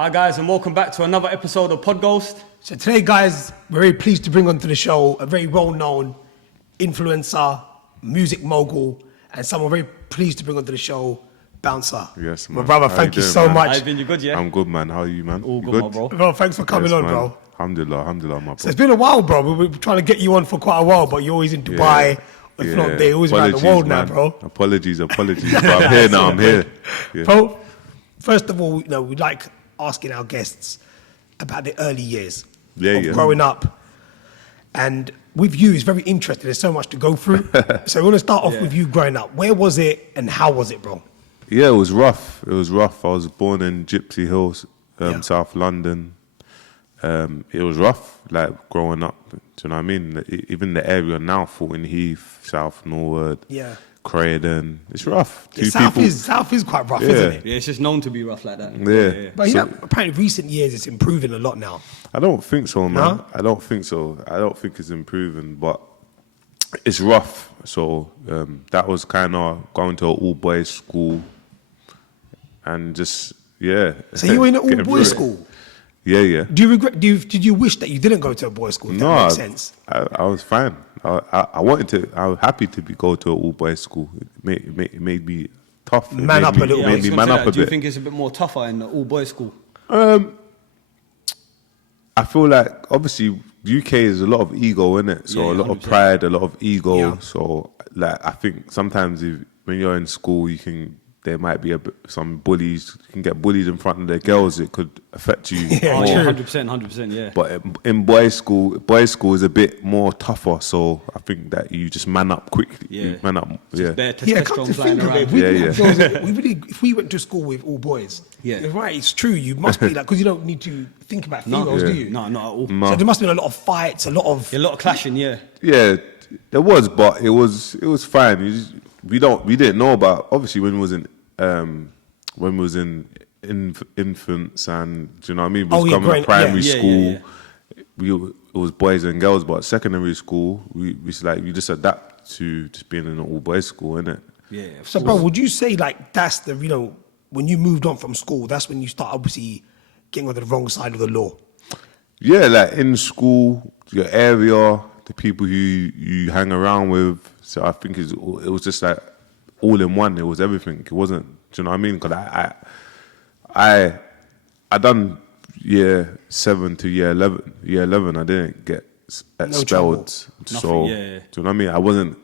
Hi guys, and welcome back to another episode of Podghost. So today, guys, we're very pleased to bring onto the show a very well-known influencer, music mogul, and someone very pleased to bring onto the show, Bouncer. Yes, man. My brother, thank you so much. I've been you good, yeah? I'm good, man. How are you, man? All You good, my bro. Bro, thanks for coming on, man. bro. Alhamdulillah, my So bro. it's been a while, bro. We've been trying to get you on for quite a while, but you're always in Dubai. If not, they're always around the world now, bro. Apologies. But I'm here now. I'm here. Yeah. Bro, first of all, we like asking our guests about the early years of growing up. And with you, it's very interesting. There's so much to go through. So we want to start off with you growing up. Where was it and how was it, bro? Yeah, it was rough. I was born in Gypsy Hills, South London. It was rough, like growing up. Do you know what I mean? Even the area now, Fulton Heath, South Norwood, Croydon. It's rough. South is quite rough, isn't it? Yeah, it's just known to be rough like that. Yeah. But apparently recent years it's improving a lot now. I don't think so, man. No? I don't think so. I don't think it's improving, but it's rough. So that was kind of going to an all-boys school and just, So you were in an all-boys school? Yeah. Do you regret? Did you wish that you didn't go to a boys' school? If that makes sense. I was fine. I wanted to. I was happy to go to an all-boys school. It made me tough. Man up a little bit. Made me man up a bit. Do you think it's a bit more tougher in the all-boys school? I feel like obviously UK is a lot of ego in it, so a lot 100%. Of pride, a lot of ego. Yeah. So like I think sometimes when you're in school, there might be some bullies. You can get bullied in front of their girls. It could affect you. 100%, yeah. But in boys' school is a bit more tougher. So I think that you just man up quickly. Yeah. You man up. Come to think of it, if we went to school with all boys, you're right, it's true. You must be like, because you don't need to think about females, do you? No, not at all. No. So there must have been a lot of fights, a lot of clashing, yeah. Yeah, there was, but it was fine. We didn't know about, obviously when we was in infants and do you know what I mean? We was coming to primary school. It was boys and girls, but secondary school we just adapt to just being in an all boys school, innit? Yeah. So bro, would you say like that's the when you moved on from school, that's when you start obviously getting on the wrong side of the law? Yeah, like in school, your area, the people who you hang around with. So I think it was just like all in one. It was everything. It wasn't. Do you know what I mean? Because I done year 7 to year 11. Year 11, I didn't get expelled. So do you know what I mean? I wasn't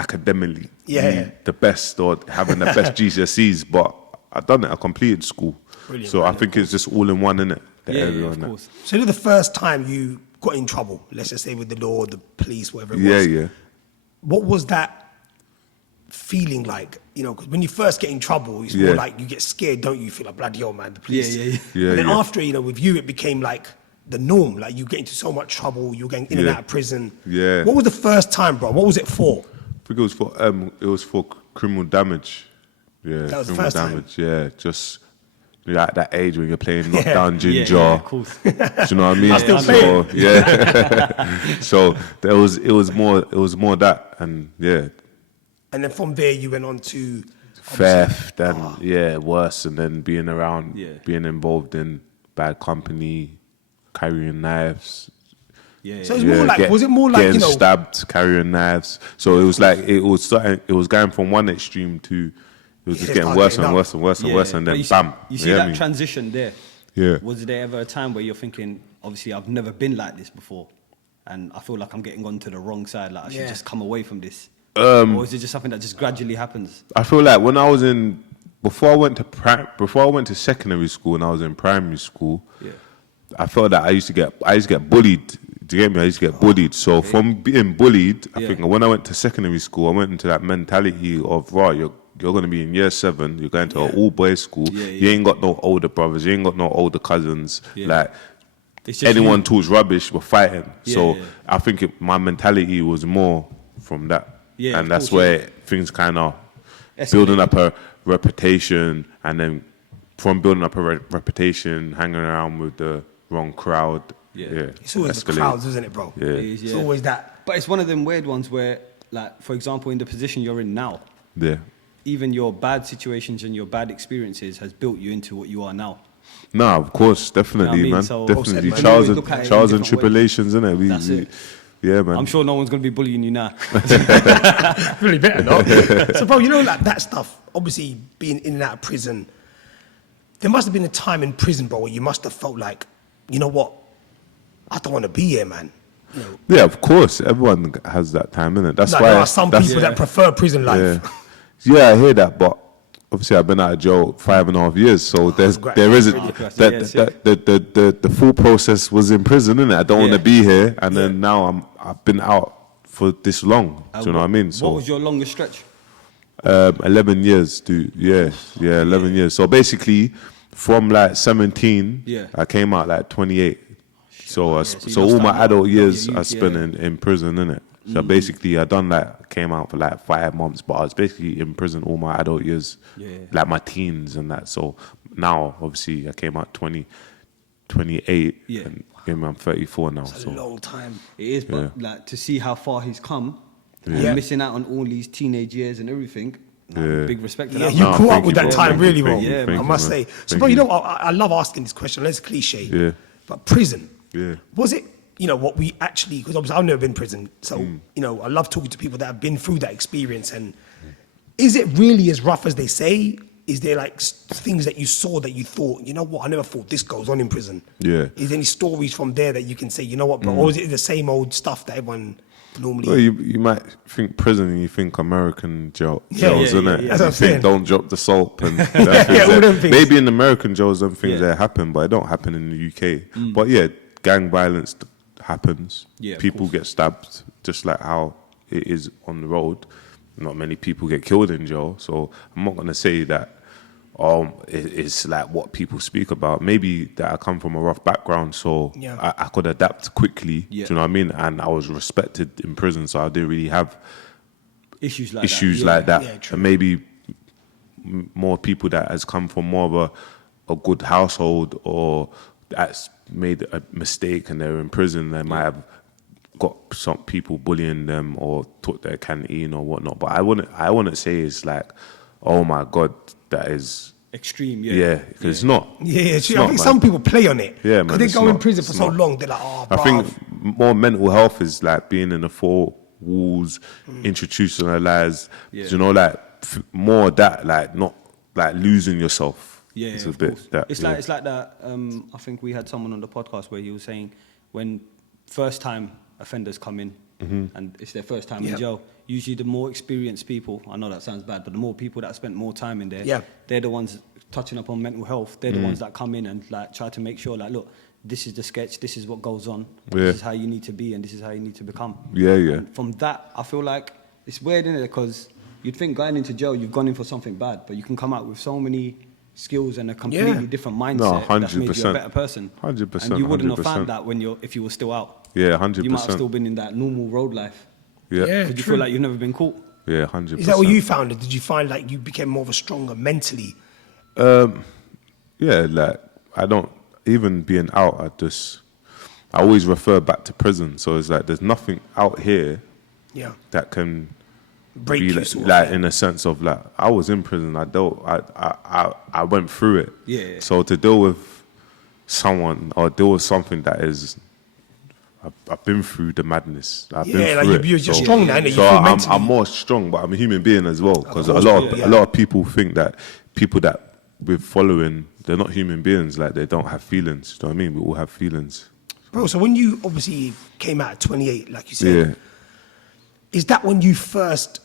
academically the best or having the best GCSEs, but I done it. I completed school. Brilliant, so I think it's just all in one, innit? Yeah, of course. So the first time you got in trouble, let's just say with the law, the police, whatever it was. Yeah. What was that feeling like? Because when you first get in trouble, it's more like you get scared, don't you? You feel like, bloody hell, man, the police. Yeah. And then after, with you, it became like the norm. Like you get into so much trouble, you're getting in and out of prison. Yeah. What was the first time, bro? What was it for? I think it was for criminal damage. Yeah, that was the criminal first damage. Time. Yeah, just at that age when you're playing knockdown ginger. Yeah, of course. Do you know what I mean? I still play it. Yeah. So it was more that, and yeah. And then from there you went on to theft and worse, and then being being involved in bad company, carrying knives. So it's more like, was it more like getting stabbed, carrying knives? So it was going from one extreme to it was just getting worse and worse and worse and worse, and then bam. You see that transition there? Yeah. Was there ever a time where you're thinking, obviously I've never been like this before, and I feel like I'm getting onto the wrong side, like I should just come away from this? Or is it just something that just gradually happens? I feel like when I was before I went to secondary school and I was in primary school, I felt that I used to get bullied. Do you get me? I used to get bullied. So from being bullied, I think when I went to secondary school, I went into that mentality of, right, you're going to be in year 7, you're going to an all-boys school, you ain't got no older brothers, you ain't got no older cousins, like, anyone talks rubbish, we're fighting. I think my mentality was more from that. And that's where things kind of building up a reputation, and then from building up a reputation, hanging around with the wrong crowd. It's always the crowds, isn't it, bro? It's always that. But it's one of them weird ones where, like, for example, in the position you're in now, even your bad situations and your bad experiences has built you into what you are now. No, of course, definitely, You know what I mean? man. So- Definitely. Man, Trials always look at it in and different tribulations, innit? That's it. Yeah, man. I'm sure no one's going to be bullying you now. Really better not. So, bro, you know, like that stuff, obviously being in and out of prison, there must have been a time in prison, bro, where you must have felt like, you know what, I don't want to be here, man. You know, Yeah, of course. Everyone has that time, innit? That's like, why there are some people Yeah. that prefer prison life. Yeah. Yeah, I hear that, but obviously I've been out of jail 5.5 years, so there isn't congrats. that, Yes, the full process was in prison, innit? I don't want to Yeah. be here, and then now I've been out for this long. Do you know what I mean? What was your longest stretch? 11 years, dude. Yeah, 11 years. So basically, from like 17, Yeah. I came out like 28. So so you so lost all my out on adult your years youth, I spent yeah. in prison, innit? So basically, I came out for like 5 months, but I was basically in prison all my adult years, like my teens and that. So now, obviously, I came out 28, Yeah. and I'm 34 now. It's a So long time. It is, but like to see how far he's come, and Yeah. missing out on all these teenage years and everything. Yeah. Big respect to Yeah, that. you No, caught up thank with you, that bro. time Thank you, really well, thank you, Yeah, thank I you, must man. say. So, Thank bro, you know, I love asking this question, less cliche. Yeah. But prison, Yeah. was it, you know, what we actually, because obviously I've never been in prison, so, you know, I love talking to people that have been through that experience. And is it really as rough as they say? Is there like things that you saw that you thought, you know what, I never thought this goes on in prison? Yeah. Is there any stories from there that you can say, you know what, bro, or is it the same old stuff that everyone normally... Well, you might think prison and you think American jails, Yeah, innit? yeah. That's what I'm You think saying. don't drop the soap and Yeah, all them things. Maybe in American jails, them things Yeah. there happen, but it don't happen in the UK. But yeah, gang violence happens. Yeah, of People get stabbed, just like how it is on the road. Not many people get killed in jail, so I'm not gonna say that. It's like what people speak about. Maybe that I come from a rough background, so Yeah. I could adapt quickly. Yeah. Do you know what I mean? And I was respected in prison, so I didn't really have Issues like issues that. like that. Yeah, true. And maybe more people that has come from more of a good household or that's made a mistake and they're in prison, they might have got some people bullying them or took their canteen or whatnot. But I wouldn't say it's like, oh my God, that is Extreme, yeah. yeah, because it's not. Yeah, It's I not, think man. some people play on it. Yeah, man, Because they it's go in not. prison It's for so not. long, they're like, oh, I bruv. think more mental health is like being in the four walls, institutionalized. Yeah. You know, like more of that, like not like losing yourself. Yeah, it's of a bit course. that. It's like that. I think we had someone on the podcast where he was saying when first time offenders come in and it's their first time Yeah. in jail. Usually, the more experienced people. I know that sounds bad, but the more people that spent more time in there, Yeah. they're the ones touching upon mental health. They're the ones that come in and like try to make sure, like, look, this is the sketch. This is what goes on. Yeah. This is how you need to be, and this is how you need to become. Yeah, yeah. And from that, I feel like it's weird, isn't it? Because you'd think going into jail, you've gone in for something bad, but you can come out with so many skills and a completely Yeah. different No, mindset that's made you a 100%. better person. 100%, And you wouldn't have 100%. found that if you were still out. Yeah, You might have 100%. still been in that normal road life. Yeah, Yeah. Because you true. feel like you've never been caught. yeah, 100%. Is that what you found? Did you find like you became more of a stronger mentally? Yeah, like I don't even being out. I always refer back to prison. So it's like there's nothing out here Yeah. that can Break be you like, sort of like thing. in a sense of like I was in prison. I went through it. Yeah. So to deal with someone or deal with something that is. I've been through the madness. I've been Yeah, like through you're it. just strong now, innit? You So feel I'm mentally- more strong, but I'm a human being as well. Because a course, lot yeah. of people think that people that we're following, they're not human beings. Like they don't have feelings. You know what I mean? We all have feelings. Bro, so when you obviously came out at 28, like you said, Yeah. is that when you first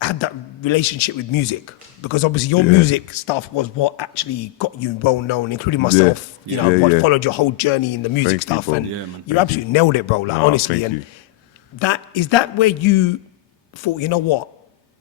had that relationship with music? Because obviously your Yeah. music stuff was what actually got you well known, including myself. Yeah. You know, Yeah, I've yeah. followed your whole journey in the music Thank you, stuff, bro. and Yeah, man. you Thank absolutely nailed it, bro. Like No, honestly, thank and you. that is that where you thought, you know what,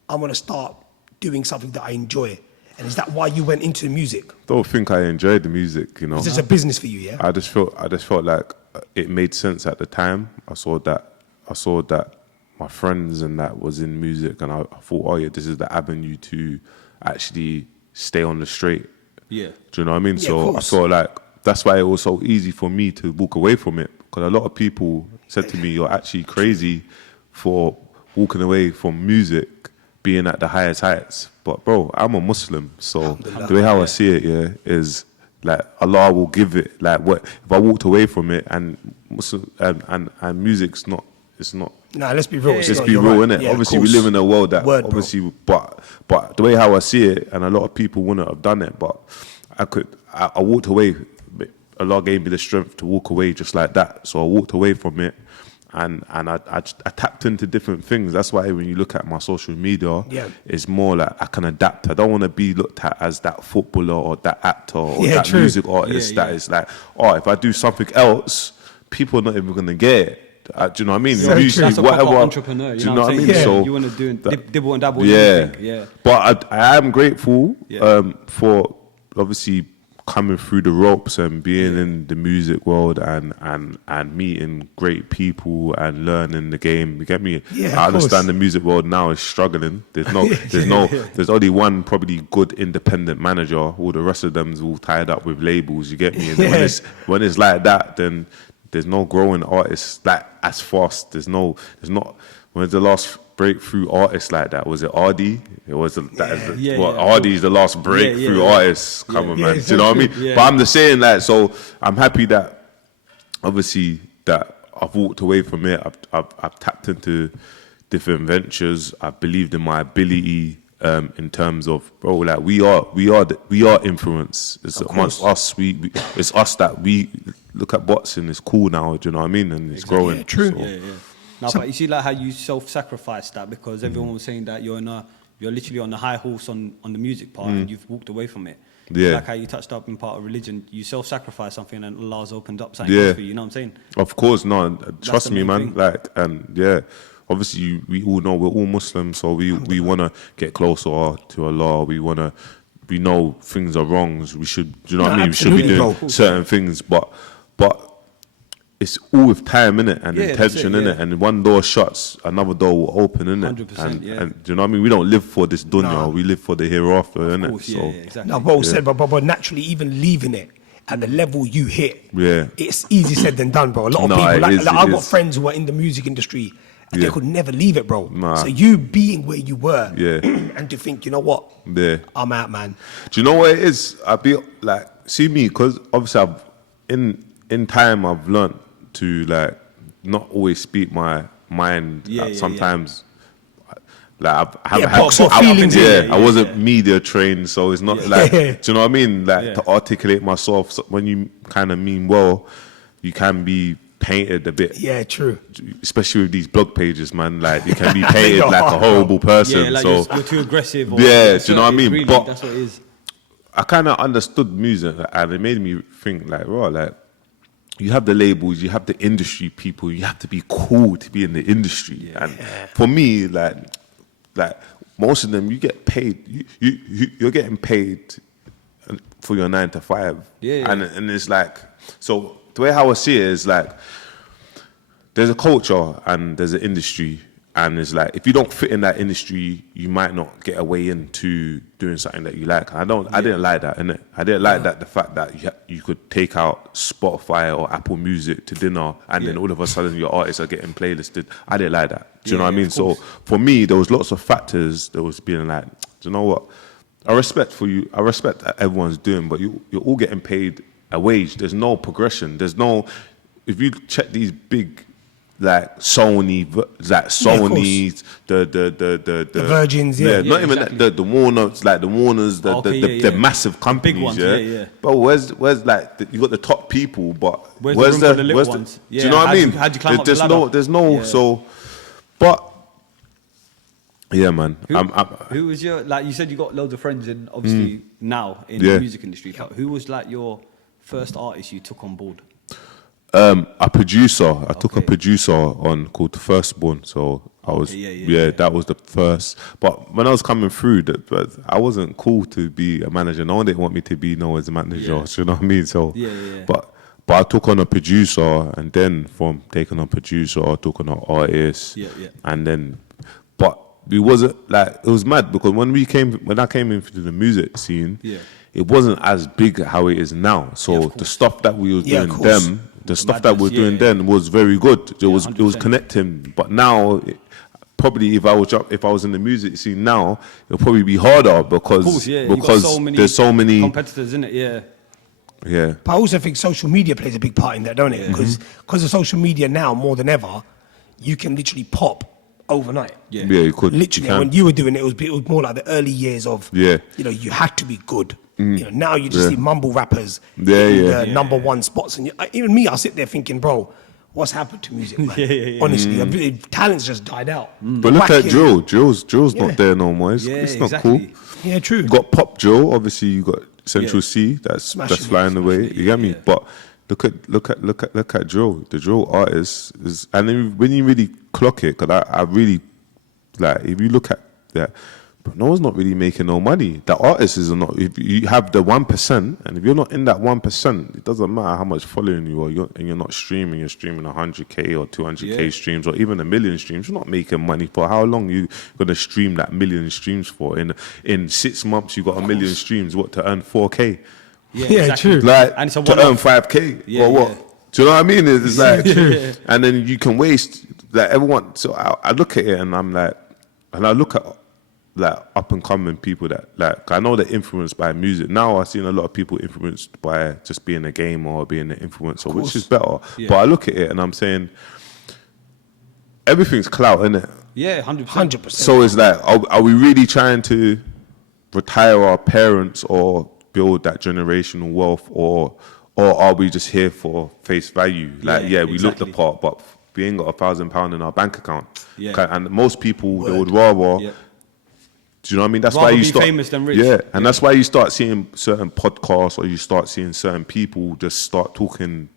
I'm gonna start doing something that I enjoy, and is that why you went into music? Don't think I enjoyed the music. You know. Is this a business for you? Yeah. I just felt like it made sense at the time. I saw that my friends and that was in music, and I thought, oh yeah, this is the avenue to actually stay on the straight. Yeah. Do you know what I mean? Yeah, of So I course. felt like that's why it was so easy for me to walk away from it, because a lot of people said to me, "You're actually crazy for walking away from music, being at the highest heights." But bro, I'm a Muslim, so the way how I see it, yeah, is like Allah will give it. Like what if I walked away from it and music's not. It's not. Nah, let's be real. Let's be real, innit? Yeah, obviously, we live in a world that Word, obviously, but the way how I see it, and a lot of people wouldn't have done it, but I walked away. Allah gave me the strength to walk away just like that. So I walked away from it, and I tapped into different things. That's why when you look at my social media, it's more like I can adapt. I don't want to be looked at as that footballer or that actor or that music artist that is like, oh, if I do something else, people are not even gonna get it. Do you know what I mean? Usually, that's a proper entrepreneur. You know what I mean? Yeah. So you want to do dibble and dabble. Yeah. But I am grateful for obviously coming through the ropes and being in the music world and meeting great people and learning the game. You get me? Yeah, I understand the music world now is struggling. There's only one probably good independent manager. All the rest of them's all tied up with labels. You get me? And when it's like that, then there's no growing artists that as fast. There's not. When's the last breakthrough artist like that? Was it Ardy? It was Ardy's the last breakthrough artist. Come on, man. Do you know what I mean? Yeah. But I'm just saying that. So I'm happy that obviously that I've walked away from it. I've tapped into different ventures. I believed in my ability. In terms of like we are influence. It's amongst us. It's us that we look at boxing. It's cool now. Do you know what I mean? And it's growing. Yeah, true. So. Yeah. Now, but you see, like how you self-sacrificed that because everyone was saying that you're literally on the high horse on the music part and you've walked away from it. Yeah. Like how you touched up in part of religion, you self-sacrifice something and Allah's opened up something else for you. You know what I'm saying? Of course, no. Trust me, man. Thing. Obviously, we all know we're all Muslims, so we want to get closer to Allah. We know things are wrong. We should, do you know what I mean? We should be doing certain things, but it's all with time, innit, and intention, innit. And one door shuts, another door will open, innit. 100%, and do you know what I mean? We don't live for this dunya, we live for the hereafter, innit. Course, exactly. No, well said, but naturally, even leaving it at the level you hit, it's easier said than done, bro. A lot of people, I've got friends who are in the music industry. And they could never leave it, bro. So you being where you were, and to think, you know what? I'm out, man. Do you know what it is? I be like, see me, because obviously I've in time I've learned to like not always speak my mind. Sometimes, like I wasn't media trained, so it's not like. Do you know what I mean? Like to articulate myself. So when you kind of mean well, you can be painted a bit. Yeah, true. Especially with these blog pages, man. Like you can be painted like a horrible person. Yeah, like so you're too aggressive. Or do you know what I mean? Really, but that's what it is. I kind of understood music, and it made me think like, like you have the labels, you have the industry people, you have to be cool to be in the industry. And for me, like most of them, you get paid. You're getting paid for your 9 to 5. And it's like so. The way how I see it is like there's a culture and there's an industry, and it's like if you don't fit in that industry, you might not get a way into doing something that you like. I didn't like that, innit? I didn't like that the fact that you could take out Spotify or Apple Music to dinner, and then all of a sudden your artists are getting playlisted. I didn't like that. Do you know what I mean? So for me, there was lots of factors that was being like, do you know what? I respect that everyone's doing, but you're all getting paid a wage. There's no progression. There's no. If you check these big, like Sony, the Virgins, not even like the Warners, like the Warners, the massive companies, big ones, But where's like you got the top people, but where's the little ones? Do you know what I mean? How'd you climb up the ladder? There's no. So, but. Yeah, man. Who was your, like you said, you got loads of friends in obviously now in the music industry. Who was like your first artist you took on board? A producer. I took a producer on called The Firstborn. So I was that was the first. But when I was coming through, I wasn't cool to be a manager. No one didn't want me to be known as a manager. You know what I mean? So But I took on a producer, and then from taking on a producer, I took on an artist, and then it wasn't like it was mad because when I came into the music scene, it wasn't as big how it is now. So the stuff that we were doing then was very good. It was connecting. But now, probably if I was in the music scene now, it'll probably be harder because there's so many competitors in it. Yeah. But I also think social media plays a big part in that, don't it? Because of social media now, more than ever, you can literally pop overnight. Yeah, you could. Literally, you when you were doing it, it was more like the early years of, you know, you had to be good. You know, now you just see mumble rappers in the number one spots. And even me, I'll sit there thinking, bro, what's happened to music, man? Honestly, talent's just died out. But look at drill. Drill's not there no more. It's not cool. Yeah, true. You got pop drill, obviously you got Central C, that's flying away. You get me? But look at drill. The drill artist is, and then when you really clock it, because I really like, if you look at that, but no one's not really making no money. The artists is not. If you have the 1%, and if you're not in that 1%, it doesn't matter how much following you are. And you're not streaming. You're streaming 100K or 200K streams, or even 1 million streams. You're not making money. For how long you gonna stream that 1 million streams for? In 6 months, you got 1 million streams. What, to earn 4K? Yeah, exactly. True. Like, and to earn 5K or what? Do you know what I mean? It's like, and then you can waste like everyone. So I look at it and I'm like, and I look at like up and coming people that like, I know they're influenced by music. Now I've seen a lot of people influenced by just being a gamer or being an influencer, which is better. But I look at it and I'm saying everything's clout, isn't it? Yeah, 100%. So it's like, are we really trying to retire our parents or build that generational wealth, or are we just here for face value? Like, we look the part, but we ain't got £1,000 in our bank account. And most people, they would rather. Do you know what I mean? That's rather why you be start famous than rich. Yeah, and that's why you start seeing certain podcasts, or you start seeing certain people just start talking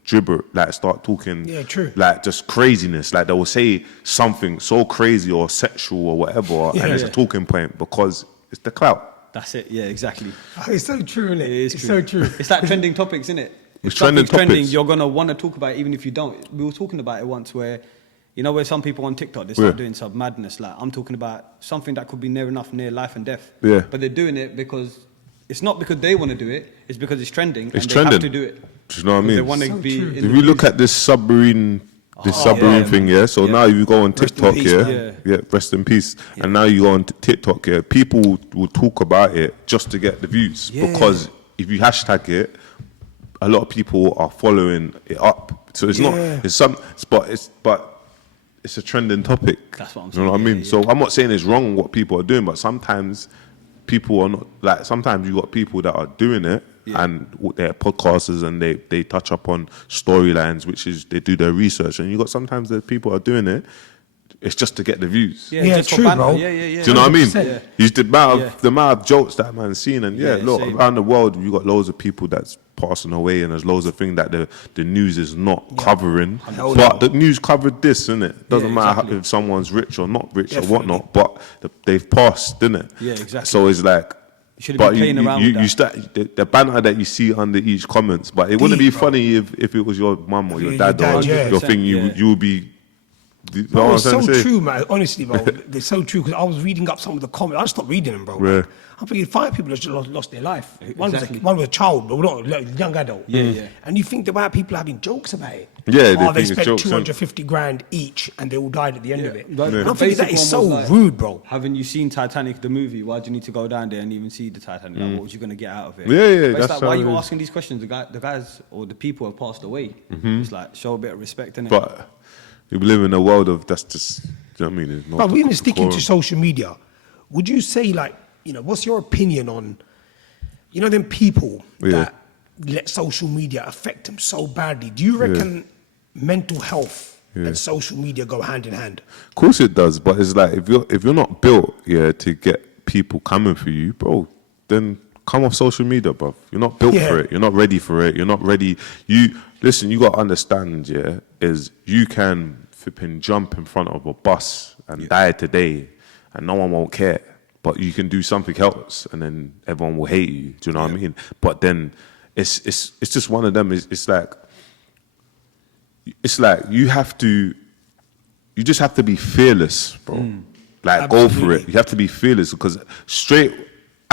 like just craziness. Like they will say something so crazy or sexual or whatever, and it's a talking point because it's the clout. That's it. Yeah, exactly. It's so true, isn't it? It's true. So true. It's like trending topics, isn't it? It's trending topics. You're gonna want to talk about it, even if you don't. We were talking about it once where, you know, where some people on TikTok, they start doing some madness. Like, I'm talking about something that could be near life and death. Yeah. But they're doing it because it's not because they want to do it. It's because it's trending. They have to do it. Do you know what I mean? They want to be. If you look at this submarine thing, so now you go on TikTok, rest in peace. Yeah. And now you go on TikTok, people will talk about it just to get the views, because if you hashtag it, a lot of people are following it up. So it's not. It's a trending topic. That's what I'm saying. You know what I mean? So I'm not saying it's wrong what people are doing, but sometimes people are not, like, sometimes you got people that are doing it and they're podcasters and they touch up on storylines, which is they do their research, and you got sometimes the people are doing it, it's just to get the views. Yeah, true, bro. Do you know what I mean? It's the amount of jokes that man's seen, and look, around the world you got loads of people that's passing away, and there's loads of things that the news is not covering. But the news covered this, innit? Doesn't matter if someone's rich or not rich or whatnot, but they've passed, didn't it? Yeah, exactly. So it's like, you shouldn't be playing around with that. You start the banter that you see under each comments, but it wouldn't be funny if it was your mum or your dad or your thing. You would be. Bro, it's so true, man. Honestly, bro, they're so true. Because I was reading up some of the comments. I just stopped reading them, bro. Yeah. I'm thinking 5 people have just lost their life. One was a child, but not a young adult. And you think about people having jokes about it. Yeah, they spent 250 grand each, and they all died at the end of it. And I'm thinking that is so rude, bro. Haven't you seen Titanic, the movie? Why do you need to go down there and even see the Titanic? Like, what was you going to get out of it? Yeah. But it's like, why are you asking these questions? The guys or the people have passed away. It's like, show a bit of respect, innit? But we live in a world of that's just, you know what I mean? But we're even sticking to social media. Would you say, like, you know, what's your opinion on, you know, them people that let social media affect them so badly? Do you reckon mental health and social media go hand in hand? Of course it does, but it's like, if you're not built to get people coming for you, bro, then come off social media, bro. You're not built for it. You're not ready for it. You're not ready. Listen, you got to understand, is you can flipping jump in front of a bus and die today and no one won't care. But you can do something else and then everyone will hate you. Do you know what I mean? But then it's just one of them. It's like you just have to be fearless, bro. Like, absolutely. Go for it. You have to be fearless, because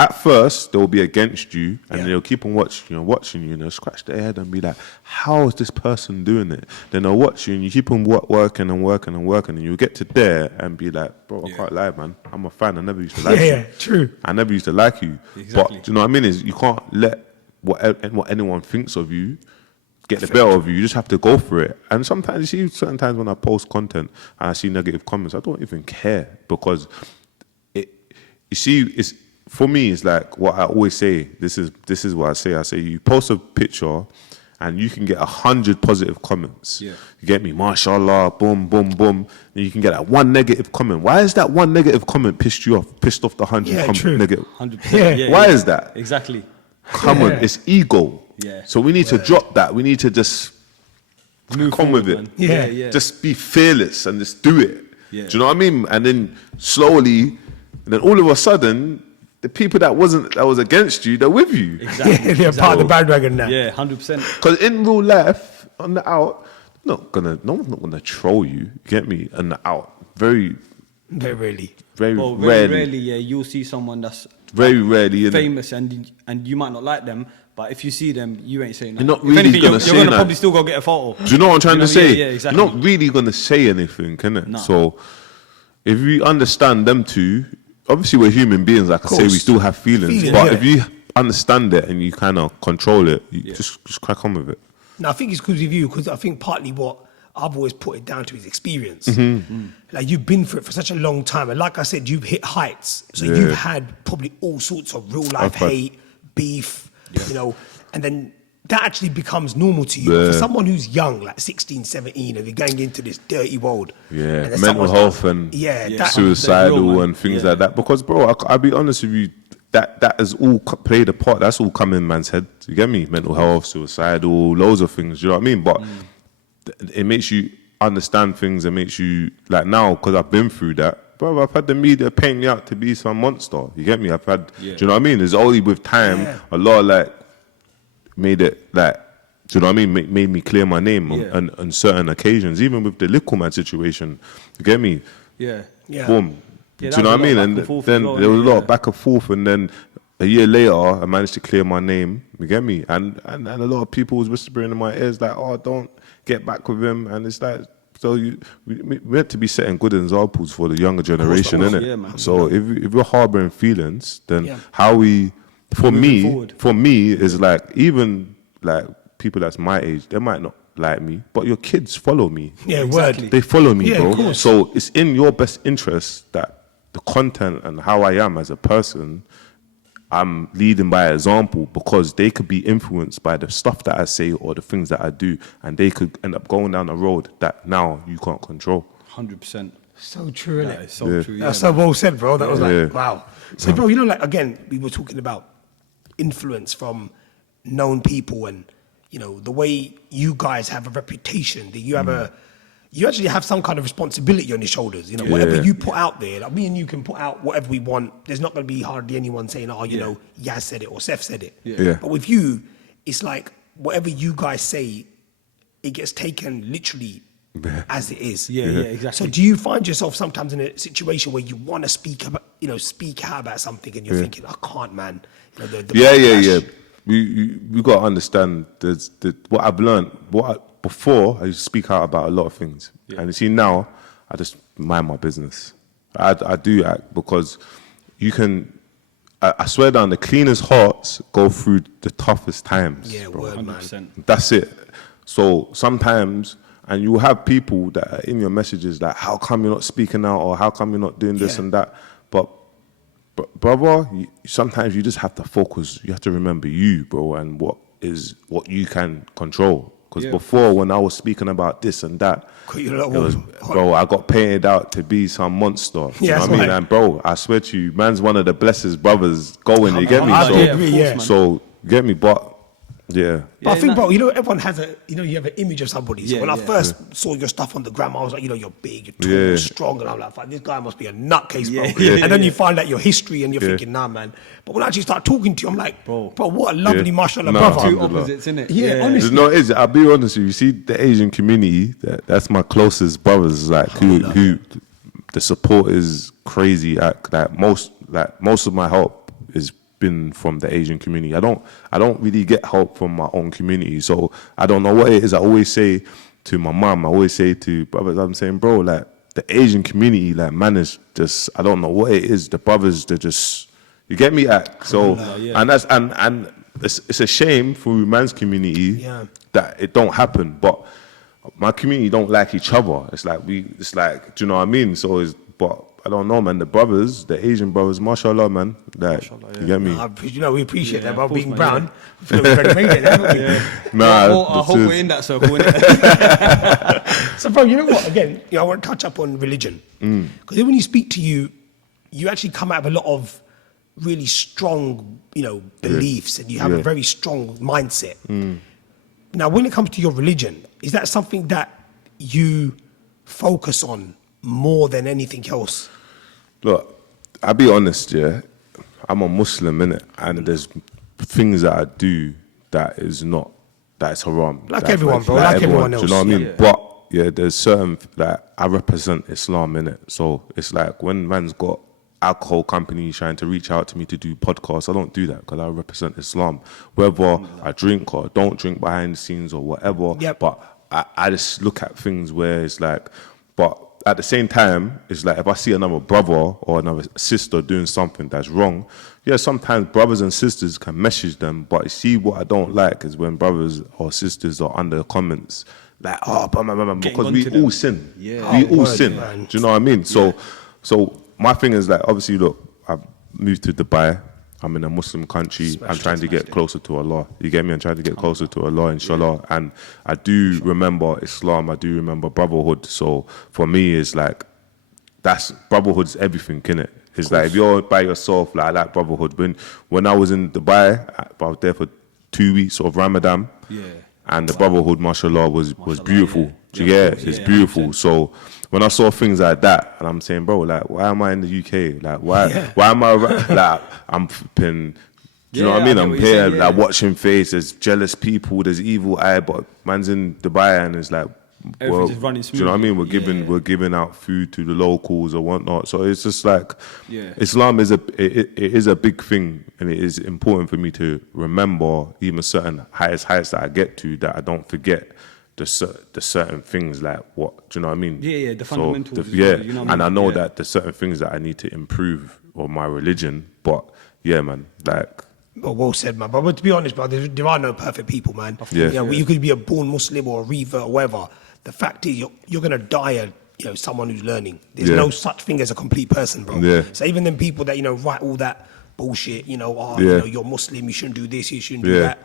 at first they'll be against you and they'll keep on watching you, and they'll scratch their head and be like, how is this person doing it? Then they'll watch you and you keep on working and you'll get to there and be like, bro, I can't lie, man. I'm a fan. I never used to like you. True. I never used to like you. Exactly. But do you know what I mean? Is you can't let what anyone thinks of you, get the better of you. You just have to go for it. And sometimes, you see, certain times when I post content and I see negative comments, I don't even care, because it's for me. It's like what I always say. This is what I say. I say you post a picture, and you can get 100 positive comments. Yeah. You get me? Mashallah, boom, boom, boom. And you can get that one negative comment. Why is that one negative comment pissed off the 100 negative? 100%. Yeah. Why is that? Exactly. Come on, it's ego. Yeah. So we need to drop that. We need to just Move come forward, with it. man. Yeah. Just be fearless and just do it. Yeah. Do you know what I mean? And then slowly, and then all of a sudden, the people that was against you, they're with you. Exactly. They're part of the bandwagon now. Yeah, 100%. Because in real life, on the out, no one's not gonna troll you. You get me? On the out, very Very rarely, yeah, you'll see someone that's very rarely, innit? famous, and you might not like them, but if you see them, you ain't saying nothing. You're not If really anything, gonna you're say gonna nothing. probably still go get a photo. Do you know what I'm trying to say? Yeah, exactly. You're not really gonna say anything, can it? No. So if you understand them two, obviously we're human beings. Like I say, we still have feelings. But if you understand it and you kind of control it, you just crack on with it. No, I think it's because of you, because I think partly what I've always put it down to is experience. Like, you've been through it for such a long time, and like I said, you've hit heights. So you've had probably all sorts of real life hate, beef, you know, and then that actually becomes normal to you. For someone who's young, like 16, 17, and you're going into this dirty world. Yeah, and then mental someone's health like, and that- suicidal real, man. and things like that. Because, bro, I'll be honest with you, that has all played a part. That's all come in man's head. You get me? Mental health, suicidal, loads of things. You know what I mean? But it makes you understand things. It makes you, like now, because I've been through that, bro, I've had the media paint me out to be some monster. You get me? I've had, do you know what I mean? It's only with time, a lot like, made it like, do you know what I mean? Made me clear my name on certain occasions, even with the Little Man situation. You get me? Yeah. Boom. Yeah, do you know what I mean? And then there was a lot of back and forth, and then a year later, I managed to clear my name. You get me? And a lot of people was whispering in my ears like, "Oh, don't get back with him." And it's like, so we meant to be setting good examples for the younger generation, innit? Yeah, man. So if you're harboring feelings, then how we, for me, is like, even like people that's my age, they might not like me, but your kids follow me. Yeah, Exactly. word. They follow me, Yeah, bro. of course. So it's in your best interest that the content and how I am as a person, I'm leading by example, because they could be influenced by the stuff that I say or the things that I do, and they could end up going down a road that now you can't control. 100%. So true, That innit? is so true. That's so well said, bro. That was like, Yeah. wow. So, bro, you know, like, again, we were talking about influence from known people, and, you know, the way you guys have a reputation, that you have you actually have some kind of responsibility on your shoulders. You know, whatever you put out there, like me and you can put out whatever we want. There's not going to be hardly anyone saying, oh, you know, Yazz said it or Seff said it. Yeah. But with you, it's like whatever you guys say, it gets taken literally as it is. Yeah, exactly. So do you find yourself sometimes in a situation where you want to speak out about something, and you're thinking, I can't, man. You know, the backlash. We got to understand what I've learned. Before, I used to speak out about a lot of things. And you see, now, I just mind my business. I do act, because you can, I swear down, the cleanest hearts go through the toughest times. Yeah, bro. word, man. 100%. That's it. So sometimes, and you will have people that are in your messages like, how come you're not speaking out, or how come you're not doing this and that? But brother, sometimes you just have to focus. You have to remember you, bro, and what you can control. Because before, when I was speaking about this and that, bro, I got painted out to be some monster. You know what I mean? And bro, I swear to you, man's one of the blessed brothers going. You get me? So get me, but yeah. But I think, bro, you know, everyone has you have an image of somebody. So when I first saw your stuff on the gram, I was like, you know, you're big, you're tall, you're strong, and I'm like, fuck, this guy must be a nutcase, bro. And then you find out your history, and you're thinking, nah, man. But when I actually start talking to you, I'm like, bro, what a lovely mashallah brother. Two opposites, innit? Yeah, honestly. No, I'll be honest with you. You see, the Asian community, that's my closest brothers. Like who the support is crazy. Most of my help is been from the Asian community. I don't really get help from my own community, so I don't know what it is. I always say to my mum, I always say to brothers, I'm saying, bro, like the Asian community, like man, is just, I don't know what it is. The brothers, they're just, you get me? And that's and it's a shame for man's community that it don't happen, but my community don't like each other. It's like, do you know what I mean? So but I don't know, man. The Asian brothers, mashallah, man. Like, you get me? We appreciate that about being man, brown. Feel like we've already made it, haven't we? I hope we're in that circle, innit? So, bro, you know what? Again, I want to touch up on religion. Because when you speak to you actually come out of a lot of really strong, beliefs, and you have a very strong mindset. Now, when it comes to your religion, is that something that you focus on more than anything else? Look, I'll be honest, I'm a Muslim, innit? And there's things that I do that is haram. Like everyone, bro, like everyone else. Do you know what I mean? But, there's certain, I represent Islam, innit? So it's like when man's got alcohol companies trying to reach out to me to do podcasts, I don't do that because I represent Islam. Whether I drink or don't drink behind the scenes or whatever, but I just look at things where it's like, but at the same time, it's like if I see another brother or another sister doing something that's wrong, sometimes brothers and sisters can message them, but you see what I don't like is when brothers or sisters are under comments like, because we all sin. We all sin. Man. Do you know what I mean? So my thing is like, obviously, look, I've moved to Dubai. I'm in a Muslim country. I'm trying to get closer to Allah. You get me? I'm trying to get closer to Allah, inshallah. And I do remember Islam. I do remember brotherhood. So for me, it's like, brotherhood's everything, innit? It's like, if you're by yourself, like, I like brotherhood. When I was in Dubai, I was there for 2 weeks of Ramadan. And the brotherhood, mashallah, was beautiful. Do you get it? It's beautiful. 100%. So when I saw things like that, and I'm saying, bro, like, why am I in the UK? Like, why am I, like, I'm flipping, do you know what I mean? I'm here, like, watching face, there's jealous people, there's evil eye, but man's in Dubai and it's like, everything's just running smoothly. Do you know what I mean? We're giving out food to the locals or whatnot. So it's just like, Islam is it is a big thing, and it is important for me to remember even certain heights that I get to, that I don't forget the certain things, like what, do you know what I mean? The fundamentals. So you know what I mean? And I know that there's certain things that I need to improve on my religion, but man, like. Well said, man. But to be honest, bro, there are no perfect people, man. You could be a born Muslim or a revert or whatever. The fact is, you're gonna die someone who's learning. There's no such thing as a complete person, bro. So even them people that write all that bullshit, you're Muslim, you shouldn't do this, you shouldn't do that.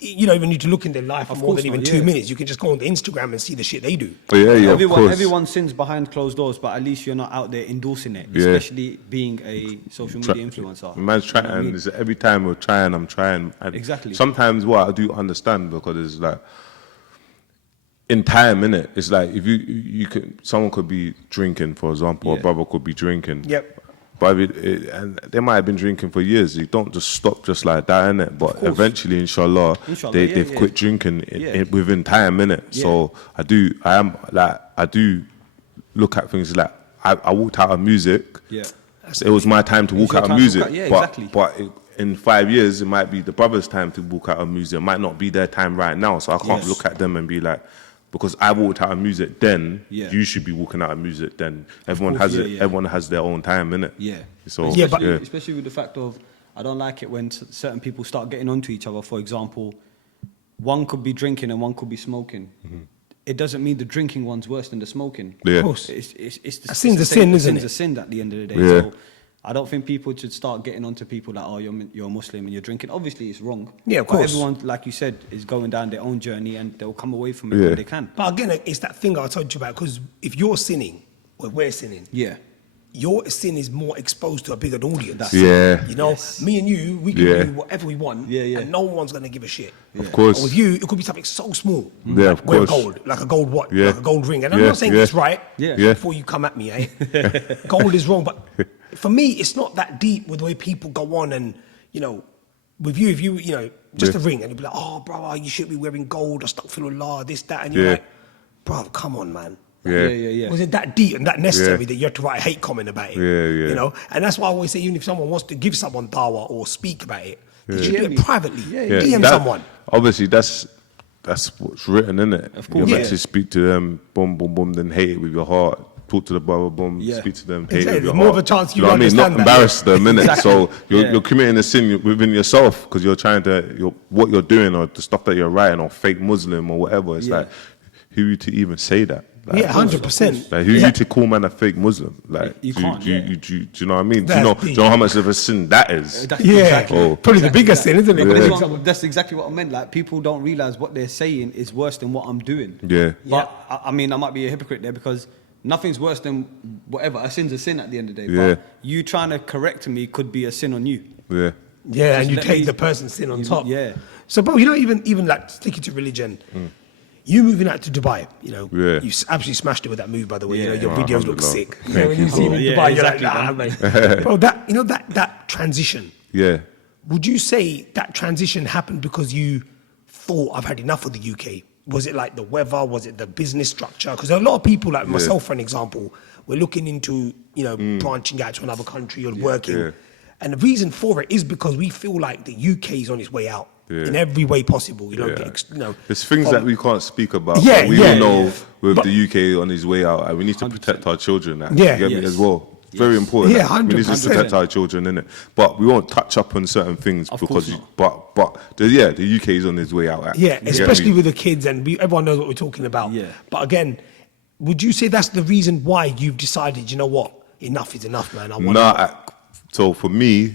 You don't even need to look in their life for more than even 2 minutes. You can just go on the Instagram and see the shit they do. Everyone sins behind closed doors, but at least you're not out there endorsing it, especially being a social media influencer. Man's trying, and every time I'm trying. Exactly. Sometimes what I do understand, because it's like, in time, innit? It's like, if you could, someone could be drinking, for example, a brother could be drinking. But and they might have been drinking for years. You don't just stop just like that, innit? But eventually, inshallah, they've quit drinking within time, innit? So I do look at things like, I walked out of music. It was my time to walk out of music. But in 5 years, it might be the brother's time to walk out of music. It might not be their time right now. So I can't look at them and be like, because I walked out of music then, you should be walking out of music then. Everyone has it. Everyone has their own time, innit? So especially with the fact of, I don't like it when certain people start getting onto each other. For example, one could be drinking and one could be smoking. It doesn't mean the drinking one's worse than the smoking. Of course, it's a sin's a sin, isn't it? It's a sin at the end of the day. So I don't think people should start getting onto people like, oh, you're a Muslim and you're drinking. Obviously, it's wrong. Of course. But everyone, like you said, is going down their own journey and they'll come away from it when they can. But again, it's that thing I told you about, because if you're sinning, or we're sinning, your sin is more exposed to a bigger audience. Me and you, we can do whatever we want, and no one's going to give a shit. Of course. Or with you, it could be something so small. Of course. Gold, like a gold watch, like a gold ring. And I'm not saying it's right, before you come at me, Gold is wrong, but for me, it's not that deep with the way people go on and, with you, if you, just a ring, and you'll be like, oh, bro, you should be wearing gold, astaghfirullah, this, that, and you're like, bro, come on, man. Was it that deep and that necessary that you have to write a hate comment about it? You know, and that's why I always say, even if someone wants to give someone dawah or speak about it, they should do it privately. DM someone. Obviously, that's what's written, isn't it? Of course. You're meant to speak to them, boom, boom, boom, then hate it with your heart. talk to the brother, boom, speak to them. Exactly. There's more of a chance you know what I mean? Not embarrass them, innit? Exactly. So you're committing a sin within yourself because you're trying to, what you're doing or the stuff that you're writing or fake Muslim or whatever. It's like, who are you to even say that? Like, 100%. Like, who are you to call man a fake Muslim? Like, you can't. Do you know what I mean? Do you know how much of a sin that is? Probably the biggest sin, isn't it? That's exactly what I meant. Like, people don't realize what they're saying is worse than what I'm doing. But I mean, I might be a hypocrite there because nothing's worse than whatever. A sin's a sin at the end of the day. But you trying to correct me could be a sin on you. Yeah, and you take the person's sin on top. So, bro, you know, even like sticking to religion. You moving out to Dubai, you know, you absolutely smashed it with that move, by the way. You know, your videos look sick. You know, when you see me in Dubai, you're like, nah, mate. Bro, that transition. Would you say that transition happened because you thought, I've had enough of the UK? Was it like the weather? Was it the business structure? Because a lot of people, like myself, for an example, we're looking into, you know, branching out to another country or working. And the reason for it is because we feel like the UK is on its way out. In every way possible, you know. There's things that we can't speak about. But we all know with the UK on his way out, and we need to protect our children. You get me as well. Very important. Yeah, 100%. We need to protect our children, innit? But we won't touch up on certain things because, the UK is on its way out. Especially with the kids, and everyone knows what we're talking about. But again, would you say that's the reason why you've decided, you know what, enough is enough, man? So for me,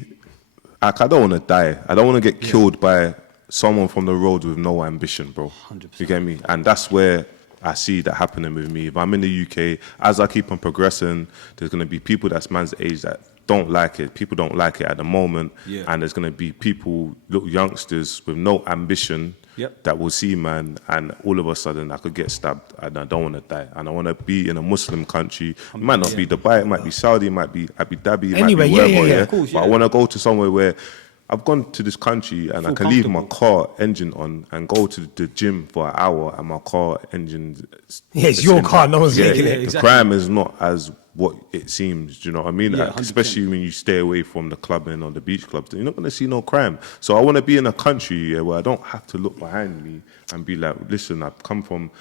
I don't want to die. I don't want to get killed by someone from the road with no ambition, bro. 100%. You get me? And that's where I see that happening with me. If I'm in the UK, as I keep on progressing, there's going to be people that's man's age that don't like it. People don't like it at the moment. And there's going to be people, little youngsters with no ambition that will see, man, and all of a sudden I could get stabbed and I don't want to die. And I want to be in a Muslim country. It might not be Dubai, it might be Saudi, it might be Abu Dhabi, it might be wherever, of course, But I want to go to somewhere where I've gone to this country and I can leave my car engine on and go to the gym for an hour and my car engine... it's your car, no one's making it. The crime is not as what it seems, do you know what I mean? Especially when you stay away from the clubbing or the beach clubs, you're not going to see no crime. So I want to be in a country where I don't have to look behind me and be like, listen, I've come from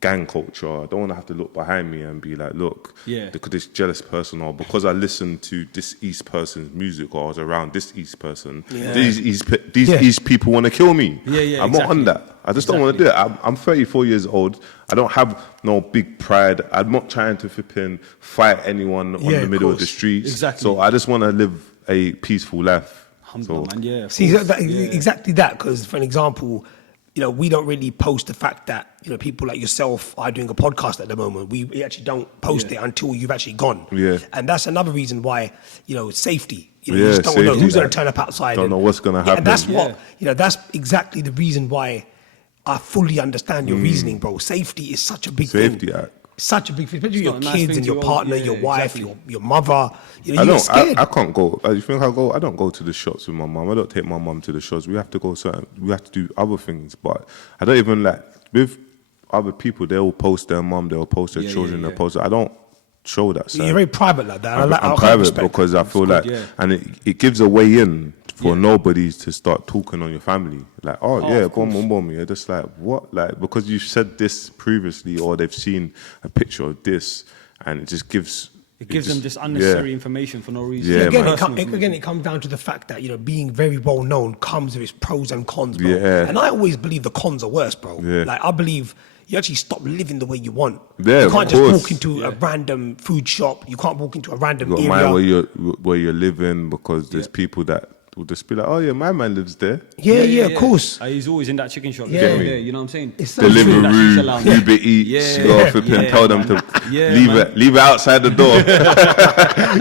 gang culture. I don't want to have to look behind me and be like, look, because this jealous person or because I listened to this East person's music or I was around this East person, these East people want to kill me. I'm not on that. I just don't want to do it. I'm 34 years old. I don't have no big pride. I'm not trying to fight anyone on the middle of the streets. So I just want to live a peaceful life. See, exactly that, because for an example, you know, we don't really post the fact that, you know, people like yourself are doing a podcast at the moment. We actually don't post it until you've actually gone. And that's another reason why, you know, safety. You know, you just don't know who's going to turn up outside. Don't know what's going to happen. And that's what, you know, that's exactly the reason why I fully understand your reasoning, bro. Safety is such a big thing. Such a big thing, especially your kids and your partner, your wife, your mother. You know, you're scared. I can't go. You think I go? I don't go to the shots with my mum. I don't take my mum to the shots. We have to go we have to do other things. But I don't even with other people. They'll post their mum. They'll post their children. They'll post. I don't show that side. You're very private like that. I'm private because I feel like, and it gives a way in for nobody to start talking on your family. Like, boom. You're just like, what? Like, because you've said this previously or they've seen a picture of this and it just gives... It gives them just unnecessary information for no reason. Again, it comes down to the fact that, you know, being very well known comes with its pros and cons, bro. And I always believe the cons are worse, bro. Like, I believe you actually stop living the way you want. You can't just walk into a random food shop. You can't walk into a random area. Mind where you're living because there's people that will just be like, oh yeah, my man lives there. Of course. He's always in that chicken shop. You know what I'm saying? It's Deliveroo, Uber Eats, you go flipping, tell them to leave it outside the door.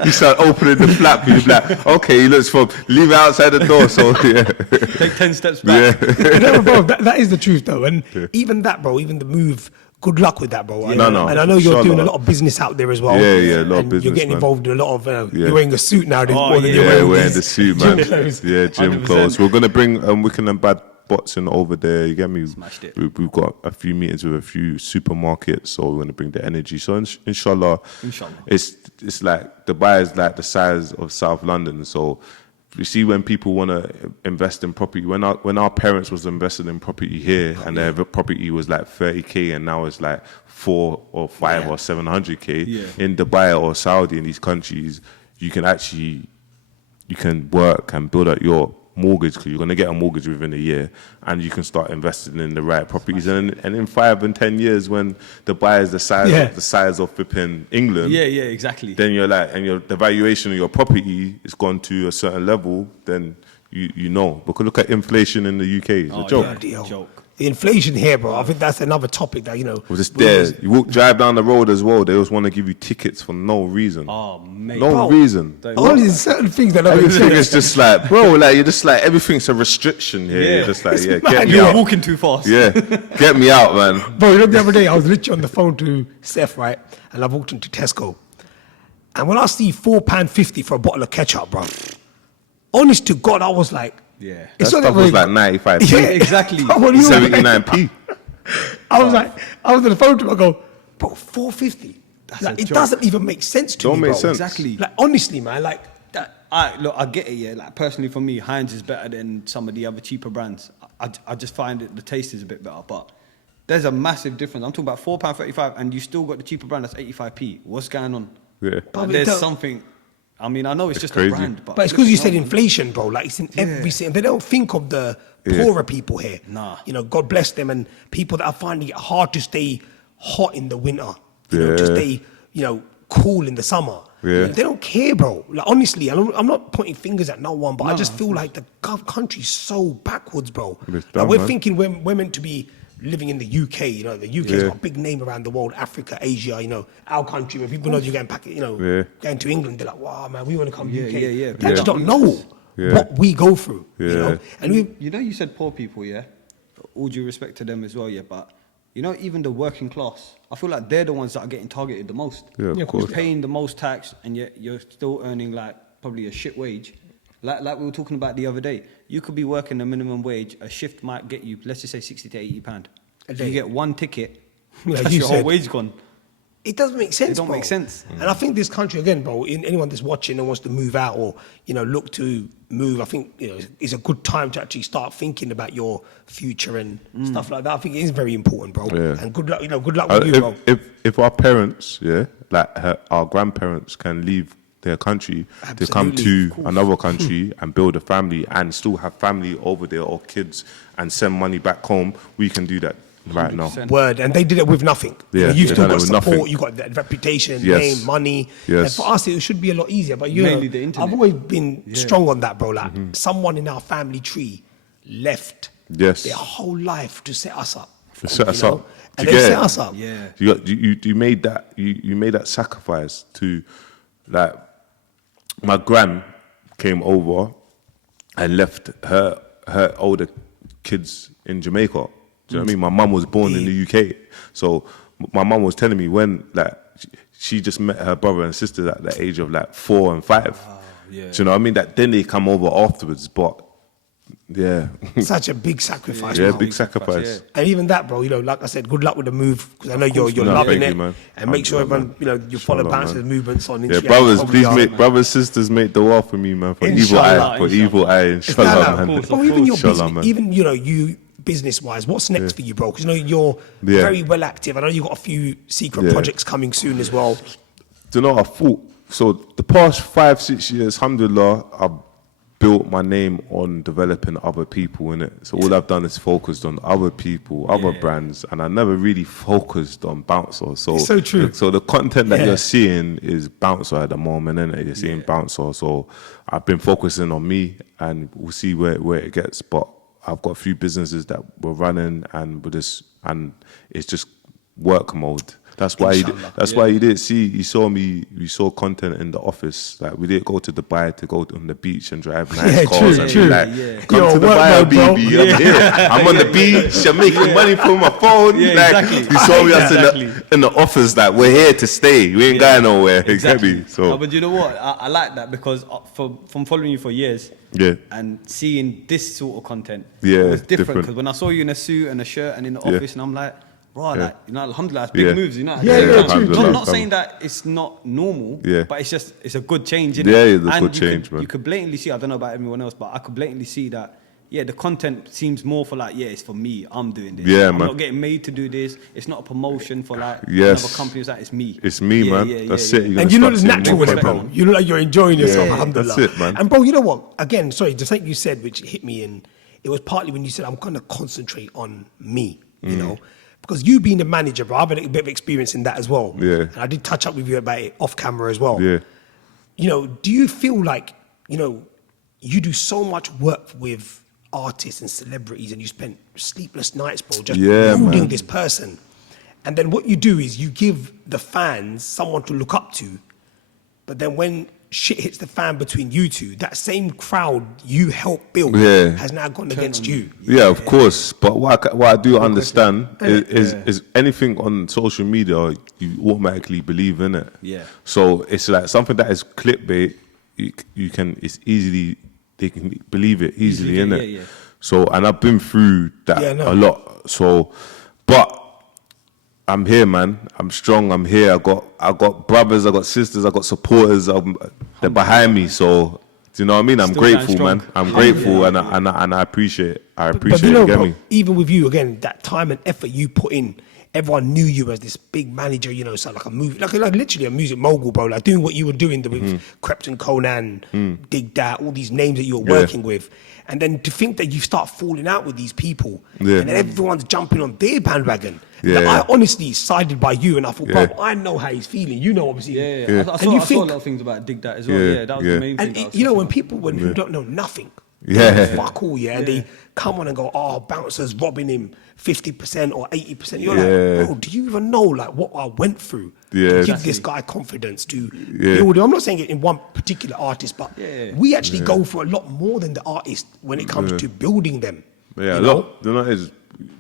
You start opening the flap, you be like, okay, he looks from, leave it outside the door. So take 10 steps back. No, bro, that is the truth though. And even that, bro, even the move, good luck with that, bro. And I know you're doing a lot of business out there as well. A lot of business. You're getting involved in a lot of. You're wearing a suit now. Wearing the suit, man. Gym clothes. We're gonna bring Wicked and Bad Bots in over there. You get me? Smashed it. We've got a few meetings with a few supermarkets, so we're gonna bring the energy. So inshallah, it's like Dubai is like the size of South London. So you see when people want to invest in property, when our parents was invested in property here and their property was like 30k and now it's like 4 or 5 or 700k in Dubai or Saudi, in these countries, you can work and build up your mortgage, because you're going to get a mortgage within a year, and you can start investing in the right properties. And in 5 and 10 years, when Dubai is the size of flipping England, exactly. Then you're like, and the valuation of your property is gone to a certain level, then you know. Because look at inflation in the UK, it's a joke. Joke. The inflation here, bro, I think that's another topic that, you know. Well, just there. You drive down the road as well, they always want to give you tickets for no reason. Oh, mate. No reason. Only certain things that everything is just like, bro, like, you're just like, everything's a restriction here. You're just like, get me You're out. walking too fast. Yeah, get me out, man. Bro, you know, the other day, I was literally on the phone to Seff, right? And I walked into Tesco. And when I see £4.50 for a bottle of ketchup, bro, honest to God, I was like, yeah. That stuff was like 95p. Yeah, exactly. 79p. I was on the phone to him, I go, bro, $4.50? Like, it doesn't even make sense to me, bro. Don't make sense. Exactly. Like, honestly, man, like that. I get it, yeah. Like, personally, for me, Heinz is better than some of the other cheaper brands. I just find the taste is a bit better, but there's a massive difference. I'm talking about £4.35, and you still got the cheaper brand that's 85p. What's going on? Yeah. But there's something. I mean, I know it's just crazy. a brand, but it's because you said inflation, bro. Like, it's in every single. They don't think of the poorer people here. Nah. You know, God bless them, and people that are finding it hard to stay hot in the winter. You know, to stay, you know, cool in the summer. Yeah. They don't care, bro. Like, honestly, I'm not pointing fingers at no one, but I just feel like the country's so backwards, bro. Like, we're thinking we're meant to be living in the UK, you know, the UK's got a big name around the world, Africa, Asia, you know, our country, when people know you're going back, you know, going to England, they're like, wow, man, we want to come UK. They just don't know what we go through, you know. And you said poor people, yeah? All due respect to them as well, yeah, but, you know, even the working class, I feel like they're the ones that are getting targeted the most. Yeah, of course. You're paying the most tax, and yet you're still earning, like, probably a shit wage. Like we were talking about the other day, you could be working a minimum wage. A shift might get you, let's just say, £60 to £80. If you get one ticket, that's your whole wage gone. It doesn't make sense, It don't make sense. And I think this country, again, bro, anyone that's watching and wants to move out or, you know, look to move, I think, you know, it's a good time to actually start thinking about your future and stuff like that. I think it is very important, bro. Yeah. And good luck, you know, good luck with you, bro. If our parents, like our grandparents can leave their country to come to another country and build a family and still have family over there or kids and send money back home, we can do that right now. Word. And they did it with nothing. Yeah, you know, you've still got support, nothing. you've got that reputation, name, money. Yes. And for us, it should be a lot easier. But you Mainly know, the internet. I've always been strong on that, bro. Like, someone in our family tree left their whole life to set us up. To set us up. And they set us up. Yeah. You made that sacrifice to, like, my gran came over and left her older kids in Jamaica. Do you know what I mean? My mum was born in the UK. So my mum was telling me when, like, she just met her brother and sister at the age of like 4 and 5. Do you know what I mean? That then they come over afterwards, but Such a big sacrifice. Yeah, bro. big sacrifice. And even that, bro, you know, like I said, good luck with the move, because I know you're loving it. Man. And make sure everyone, you know, you follow Bounce's movements on Instagram. Yeah, brothers, please brothers, sisters, make the wall for me, man. For Inshallah, evil eye, inshallah, man. But even your Inshallah, business, man. even, you know, you business-wise, what's next for you, bro? Because, you know, you're very well active. I know you've got a few secret projects coming soon as well. Do you know, I thought, so the past 5-6 years, alhamdulillah, I've built my name on developing other people, in it. So all I've done is focused on other people, other brands, and I never really focused on Bouncer. So it's so true. So the content that you're seeing is Bouncer at the moment, innit? You're seeing Bouncer. So I've been focusing on me, and we'll see where it gets. But I've got a few businesses that we're running, and it's just work mode. That's why you didn't see. You saw me. We saw content in the office. Like, we didn't go to Dubai to go on the beach and drive nice cars and be like, come to Dubai, baby. I'm here. I'm on the beach. I'm making money from my phone. You saw me us in the office. Like, we're here to stay. We ain't going nowhere. Exactly. So, but you know what? I like that, because from following you for years. And seeing this sort of content, it was different. Because when I saw you in a suit and a shirt and in the office, and I'm like, Right, like, you know, alhamdulillah, it's big moves, you know. True. Not saying that it's not normal, but it's a good change, innit? Yeah, it's a good change, man. You could blatantly see, I don't know about everyone else, but I could blatantly see that, the content seems more for like, it's for me, I'm doing this. Yeah, I'm man. not getting made to do this. It's not a promotion for like another company, it's me. It's me, man. That's it. And you look as natural with it, bro. You look like you're enjoying yourself, alhamdulillah. That's it, man. And bro, you know what? Again, sorry, just like you said, which hit me in, it was partly when you said, I'm going to concentrate on me, you know? Because you being the manager, bro, I've had a bit of experience in that as well. Yeah. And I did touch up with you about it off camera as well. Yeah. You know, do you feel like, you know, you do so much work with artists and celebrities and you spend sleepless nights, bro, just building this person. And then what you do is you give the fans someone to look up to, but then when shit hits the fan between you two, that same crowd you helped build has now gone against you. Yeah, of course. But what I do understand is anything on social media, you automatically believe in it. Yeah. So it's like something that is clickbait, they can believe it easily, innit? Yeah. So, and I've been through that a lot. So, but I'm here, man. I'm strong. I'm here. I got brothers. I got sisters. I got supporters. They're behind me. So, do you know what I mean? I'm grateful, man. I'm grateful, and I appreciate it. I appreciate but you know, it. Get bro, me? even with you, again, that time and effort you put in, everyone knew you as this big manager, you know, so like a movie, like literally a music mogul, bro, like doing what you were doing with Krypton Conan, Dig That, all these names that you were working with. And then to think that you start falling out with these people and then everyone's jumping on their bandwagon. Like, I honestly sided by you and I thought, bro, I know how he's feeling. You know, obviously. I saw a lot of things about Dig That as well. Yeah, that was the main thing. And you know, when people who don't know nothing, fuck all, and they come on and go, Bouncer's robbing him 50% or 80%. You're like, bro, do you even know like what I went through to give this guy confidence to build him? I'm not saying it in one particular artist, but we actually go for a lot more than the artist when it comes to building them. Yeah, a lot. You know, is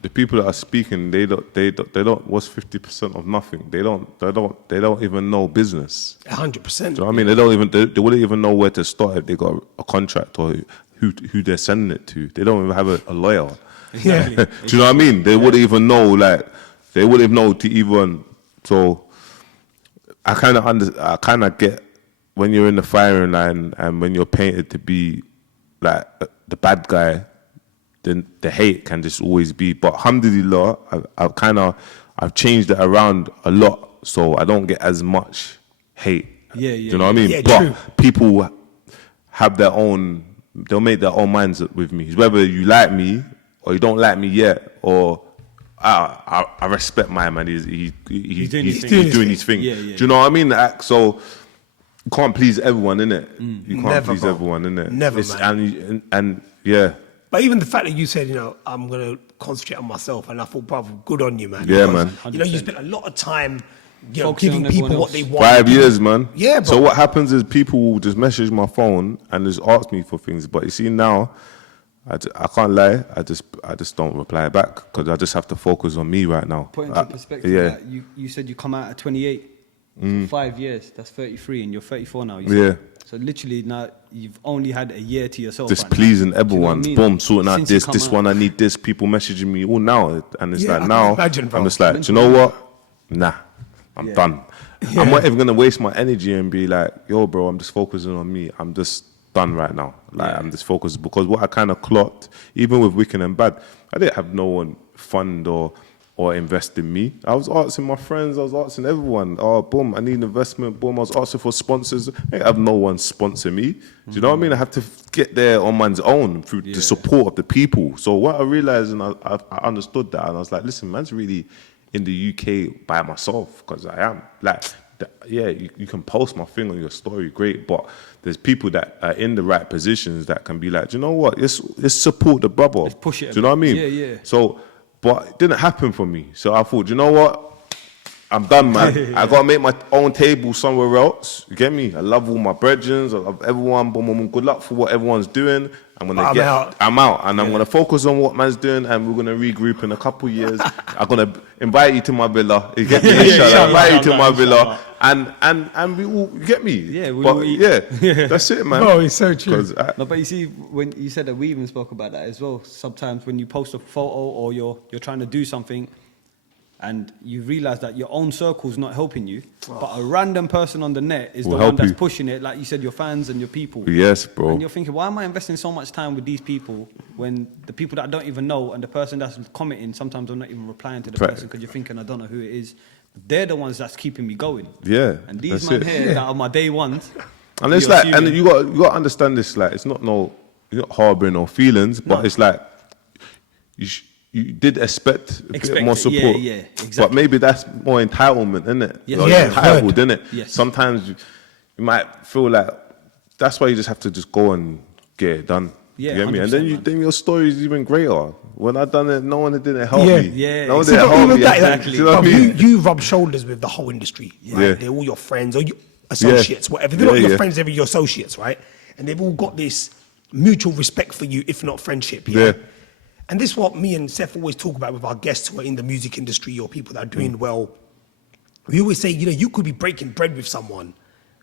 the people that are speaking, they don't. What's 50% of nothing? They don't even know business. 100%. Do you know what I mean? They wouldn't even know where to start if they got a contract or who they're sending it to. They don't even have a lawyer. Exactly. Do you know what I mean? They wouldn't even know, like, they wouldn't even know to even, so I kind of get when you're in the firing line and when you're painted to be like the bad guy, then the hate can just always be, but alhamdulillah, I've changed it around a lot, so I don't get as much hate. Do you know what I mean? Yeah, but true. people have they'll make their own minds up with me. It's whether you like me or you don't like me yet, or I respect my man. He's doing his thing. Yeah. Do you know what I mean? So you can't please everyone, innit? You can't Never, please bro. everyone, innit? Never, man. And yeah. But even the fact that you said, you know, I'm going to concentrate on myself, and I thought, brother, good on you, man. Yeah, Because, man. You know, you spent a lot of time, you know, Focusing giving on people everyone what they else. want. 5 years, man. Yeah, bro. So what happens is people will just message my phone and just ask me for things. But you see now, I can't lie. I just don't reply back because I just have to focus on me right now. Put into perspective, like, you said you come out at 28. So 5 years, that's 33, and you're 34 now. You said. So literally now you've only had a year to yourself. Just right pleasing now. everyone. Do you know what I mean? Boom, sorting out Since you this come one. out. I need this. People messaging me all now, and it's Yeah, like I now can imagine, bro. I'm just like, do you know what? Nah, I'm done. I'm not even gonna waste my energy and be like, yo, bro, I'm just focusing on me. I'm just done right now. Like I'm just focused because what I kind of clocked, even with Wicked and Bad, I didn't have no one fund or invest in me. I was asking my friends, I was asking everyone, boom, I need investment, boom, I was asking for sponsors. I didn't have no one sponsor me. Do you know what I mean? I had to get there on man's own through the support of the people. So what I realized, and I understood that, and I was like, listen, man's really in the UK by myself, because I am. Like, you can post my thing on your story, great, but there's people that are in the right positions that can be like, do you know what, let's support the brother. Let's push it. Do you know what I mean? Yeah. So, but it didn't happen for me. So I thought, you know what? I'm done, man. I gotta make my own table somewhere else. You get me? I love all my brethren. I love everyone. Boom. Good luck for what everyone's doing. I'm out, and I'm gonna focus on what man's doing, and we're gonna regroup in a couple of years. I'm gonna invite you to my villa. You get me? Inshallah. Invite you to my villa, and we all, you get me? Yeah, we all eat. That's it, man. Oh, it's so true. No, but you see, when you said that, we even spoke about that as well. Sometimes when you post a photo or you're trying to do something, and you realize that your own circle's not helping you, but a random person on the net is the one that's pushing it, like you said, your fans and your people. Yes, bro. And you're thinking, why am I investing so much time with these people when the people that I don't even know and the person that's commenting, sometimes I'm not even replying to the person because you're thinking, I don't know who it is. They're the ones that's keeping me going. Yeah. And these men here that are my day ones. And it's like, and you got to understand this, like, it's not you're not harboring no feelings, but it's like, you did expect a bit more support. Yeah, exactly. But maybe that's more entitlement, isn't it? Yes. You're entitled, isn't it? Yes. Sometimes you might feel like that's why you just have to just go and get it done. Yeah, you get me? And then your story is even greater. When I done it, no one didn't help me. Yeah, no one didn't help me. Exactly. You know what I mean? You rub shoulders with the whole industry. Right? Yeah. They're all your friends or your associates, whatever. They're not your friends, they're your associates, right? And they've all got this mutual respect for you, if not friendship. Yeah. And this is what me and Seff always talk about with our guests who are in the music industry or people that are doing well. We always say, you could be breaking bread with someone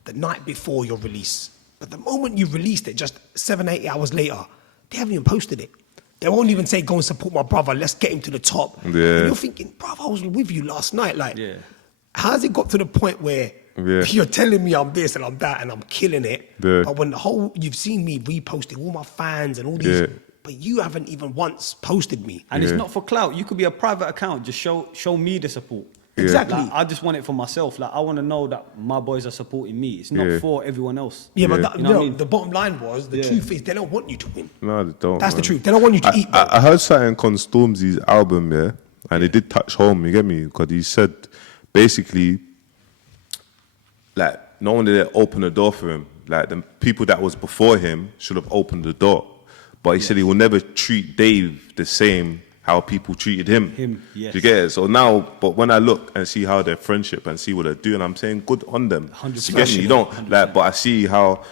the night before your release. But the moment you released it, just 7-8 hours later, they haven't even posted it. They won't even say, go and support my brother, let's get him to the top. Yeah. And you're thinking, brother, I was with you last night. Like, how's it got to the point where you're telling me I'm this and I'm that and I'm killing it? But when you've seen me reposting all my fans and all these... But you haven't even once posted me. And it's not for clout. You could be a private account. Just show me the support. Exactly. Like, I just want it for myself. Like, I want to know that my boys are supporting me. It's not for everyone else. But you know what I mean? The bottom line was, the truth is they don't want you to win. No, they don't. That's the truth. They don't want you to eat. I heard something on Stormzy's album, and it did touch home, you get me? Because he said, basically, like, no one did open the door for him. Like, the people that was before him should have opened the door. But he said he will never treat Dave the same how people treated him. Do you get it? So now, but when I look and see how their friendship and see what they're doing, I'm saying good on them. 100%. You get me? You don't 100%. Like, but I see how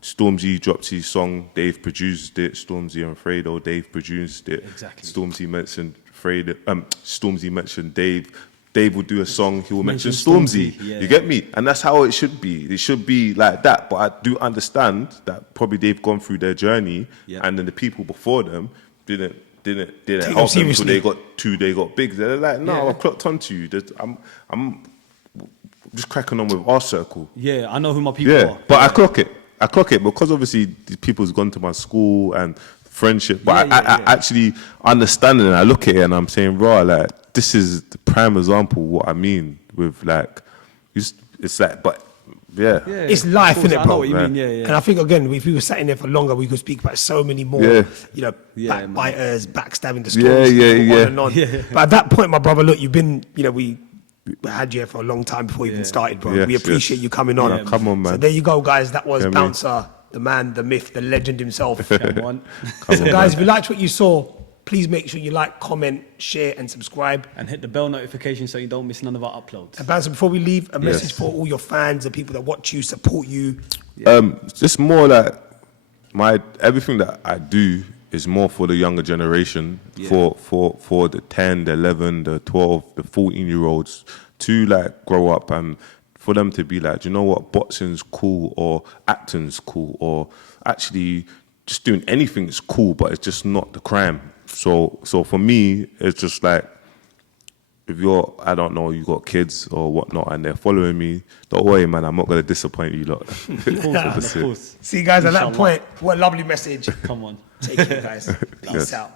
Stormzy dropped his song, Dave produced it. Stormzy and Fredo, Dave produced it. Exactly. Stormzy mentioned Stormzy mentioned Dave. Dave will do a song, he will mention Stormzy. You get me? And that's how it should be. It should be like that. But I do understand that probably they've gone through their journey, and then the people before them didn't help them until they got big. They're like, no, I've clocked onto you. I'm just cracking on with our circle. Yeah, I know who my people are. But I clock it because obviously the people's gone to my school and friendship. But I actually understand it, and I look at it and I'm saying, raw, like, this is the prime example of what I mean with, like, it's like, but it's life, innit, bro? I know what you mean, And I think, again, if we were sat in there for longer, we could speak about so many more, backbiters, backstabbing the stories, on and on. But at that point, my brother, look, you've been, we had you here for a long time before you even started, bro. We appreciate you coming on. Come on, man. So there you go, guys. That was Bouncer, the man, the myth, the legend himself. Come on. So, guys, if you liked what you saw, please make sure you like, comment, share, and subscribe. And hit the bell notification so you don't miss none of our uploads. And Bouncer, before we leave, a message for all your fans, the people that watch you, support you. Just more like everything that I do is more for the younger generation, for the 10, the 11, the 12, the 14-year-olds to, like, grow up and for them to be like, do you know what, boxing's cool or acting's cool or actually just doing anything is cool, but it's just not the crime. So for me, it's just like, if I don't know, you got kids or whatnot and they're following me, don't worry, man, I'm not going to disappoint you lot. Of course. See, guys, at that point, what a lovely message. Come on. Take care, guys. Peace out.